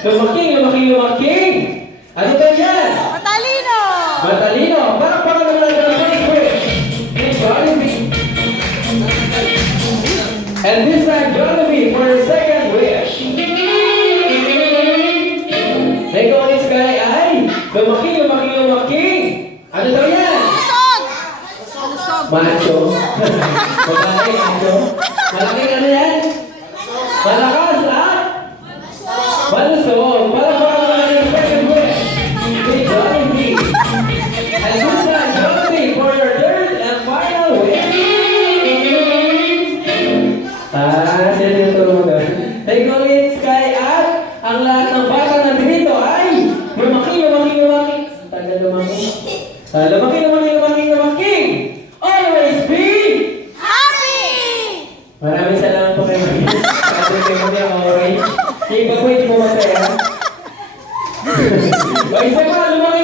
Lumaking! Ano ba yan? Matalino! Matalino! Parang pangalan na ng first wish. Hey, Jollibee. And this time, Jollibee for your second wish. Hey, kung this guy ay lumaking! Ano daw yan? Lusog! Lusog. Macho. Babae, macho. Malaking ano yan? Malakas, ha? Malusog. Parang pangalan na ng second wish. Hey, Jollibee. And this time, Jollibee for your third and final wish. Sinituro mo doon. Hey, kung it's Sky at ang lahat ng bata na dito ay lumaki. Tagal lumaki. Always be Happy! Maraming salamat po kayo. Kasi kayo mo niya okay. Hey, pag-wait mo masaya. O, isa pa, lumaki.